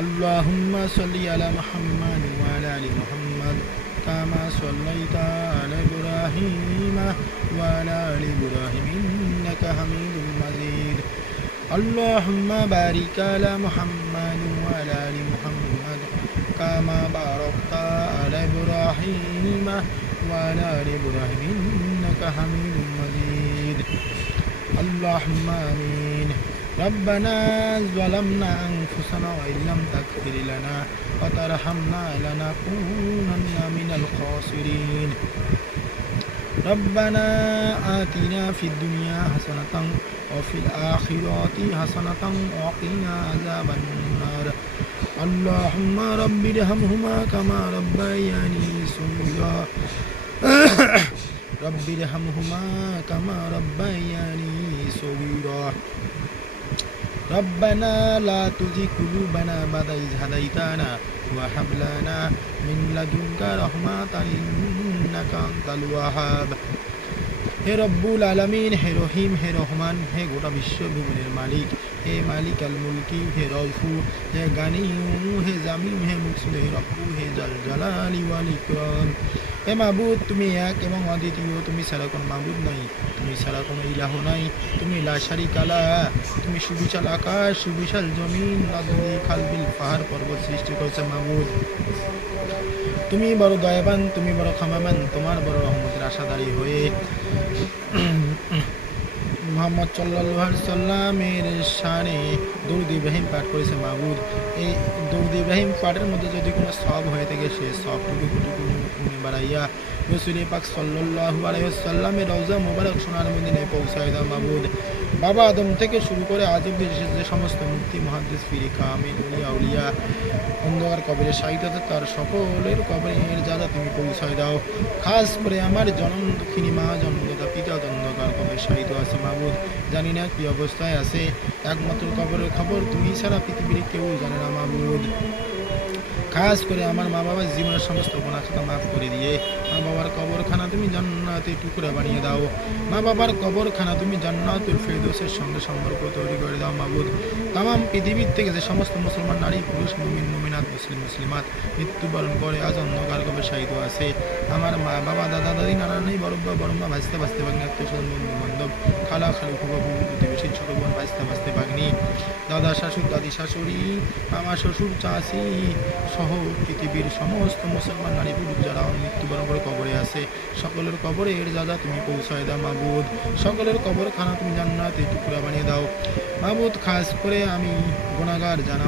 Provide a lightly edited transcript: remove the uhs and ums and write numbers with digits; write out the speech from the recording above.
اللهم صل على محمد وعلى آل محمد كما صليت على إبراهيم وعلى آل إبراهيم إنك حميد مجيد اللهم بارك على محمد وعلى آل محمد كما باركت على إبراهيم وعلى آل إبراهيم إنك حميد مجيد اللهم آمين ربنا ظلمنا أنفسنا وإن لم تغفر لنا وترحمنا لنكونن من الخاسرين ربنا آتنا في الدنيا حسنة وفي الآخرة حسنة وقنا عذاب النار اللهم رب ارحمهما كما ربياني صغيرا رب ارحمهما كما ربياني صغيرا ربنا لا تزغ قلوبنا بعد إذ هديتنا وهب لنا من لدنك رحمة إنك أنت الوهاب হে রব্বুল আলামিন, হে রহিম, হে রহমান, হে গোটা বিশ্বভূমির মালিক, হে মালিক আল মুলকি, হে রফু, হে গানিউ, হে জামিম, হে মুকসিদ, হে রব্বু, হে জাল জালালি ওয়াল ইকরাম। হে মাবুদ, তুমি এক এবং অদ্বিতীয়, তুমি ছাড়া কোনো মাবুদ নাই, তুমি ছাড়া কোনো ইলাহ নাই, তুমি লা শারিকা লাহ, তুমি সুবিশাল আকাশ, সুবিশাল জমিন, নদী, খালবিল, পাহাড় পর্বত সৃষ্টি করেছে মাবুদ। তুমি বড় দয়াবান, তুমি বড় ক্ষমাবান, তোমার বড় রহমতের আশাদারী হয়ে মোহাম্মদ সাল্লাল্লাহু আলাইহি সাল্লামের শানে দরুদ ইব্রাহিম পাঠ করেছে মাবুদ। এই দরুদ ইব্রাহিম পাঠের মধ্যে যদি কোনো সওয়াব হয়ে থাকে, সে সওয়াবটুকু বাড়াইয়া রাসূল পাক সাল্লাল্লাহু আলাইহি সাল্লামের রওজা মুবারক সোনার মদিনায় পৌঁছায় দাও মাবুদ। বাবা আদম থেকে শুরু করে আজ অবধি যে সমস্ত মুফতি, মুহাদ্দিস, পীর, কামিল, ওলিয়া উলিয়া অন্ধকার কবরে শায়িত আছে, তার সকলের কবরে এর জাযা তুমি পৌঁছায় দাও। খাস করে আমার জনম দুঃখিনী মা, জন্মদাতা পিতা অন্ধকার কবরে শায়িত আছে মাবুদ, জানি না কি অবস্থায় আছে, একমাত্র কবরের খবর তুমি ছাড়া পৃথিবীর কেউ জানে না মাবুদ। খাস করে আমার মা বাবার জীবনের সমস্ত গুনাহ খাতা মাফ করে দিয়ে মা বাবার কবরখানা তুমি জান্নাতের টুকরা বানিয়ে দাও। মা বাবার কবরখানা তুমি জান্নাতুল ফেরদৌসের সঙ্গে সম্পর্ক তৈরি করে দাও মাবুদ। তামাম পৃথিবীর থেকে যে সমস্ত মুসলমান নারী, পুরুষ, মুমিন, মুমিনাত, মুসলিম, মুসলিমাত মৃত্যুবরণ করে আজ অন্ধকার কবরে শায়িত আছে, আমার মা বাবা, দাদা দাদি, নানা নানি, বড়ব্বা বড়ম্মা, ভাইস্তা ভাস্তে ভাগ্নি, আত্মীয় স্বজন, বন্ধু বান্ধব, খালা খালু, ফুফা ফুফু, প্রতিবেশী, ছোট বোন, ভাইস্তা ভাস্তে ভাগ্নি, দাদা শাশুড়, দাদি শাশুড়ি, মামা শ্বশুর, চাচি সহ পৃথিবীর সমস্ত মুসলমান নারী পুরুষ যারা মৃত্যুবরণ করে কবরে আছে, সকলের কবরে এর জাযা তুমি পৌঁছায় দাও মাবুদ। সকলের কবরখানা তুমি জান্নাতের টুকরা বানিয়ে দাও মাবুদ। খাস করে আমি গুনাহগার জানা